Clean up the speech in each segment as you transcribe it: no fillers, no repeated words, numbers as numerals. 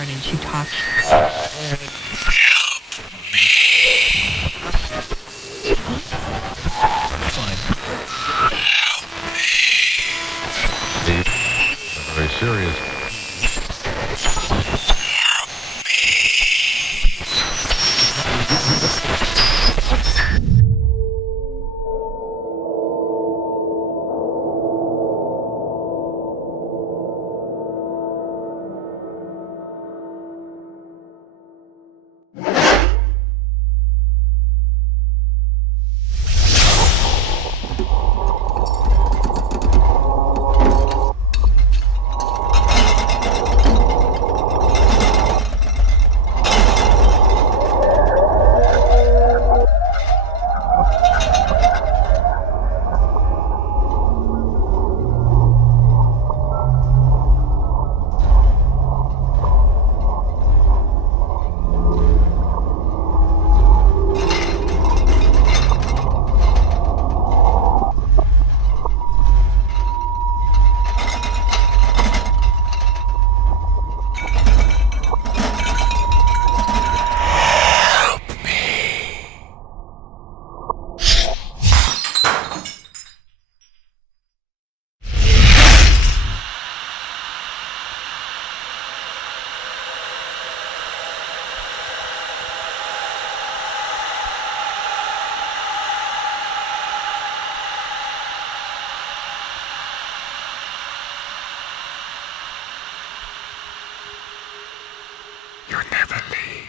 barn and she talks. Very serious. You never leave.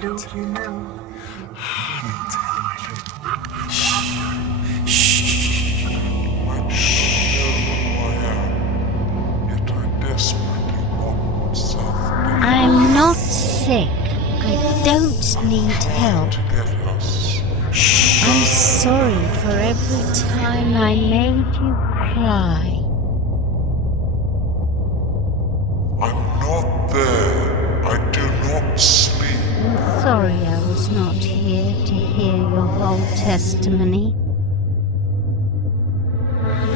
Don't you know? I'm not sick. I don't need help. I'm sorry for every time I made you cry. I'm not there. I do not sleep. I'm sorry I was not here to hear old testimony.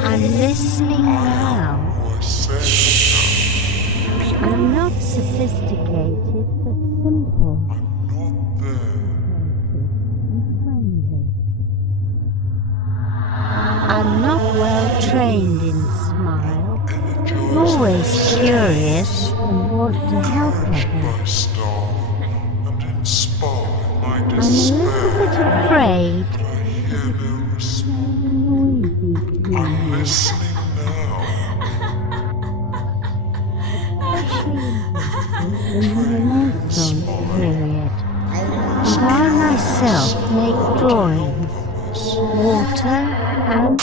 I'm listening now. I'm not sophisticated, but simple. I'm not there. Friendly. I'm not well trained in smile, always curious and want to help Encouraged others. by staff and inspired by I'm a little despair. bit afraid. But I hear no response. Noisy to I'm you. listening now. In the Renaissance period, and I myself make drawings, water and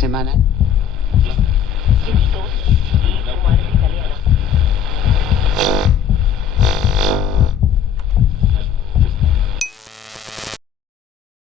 semana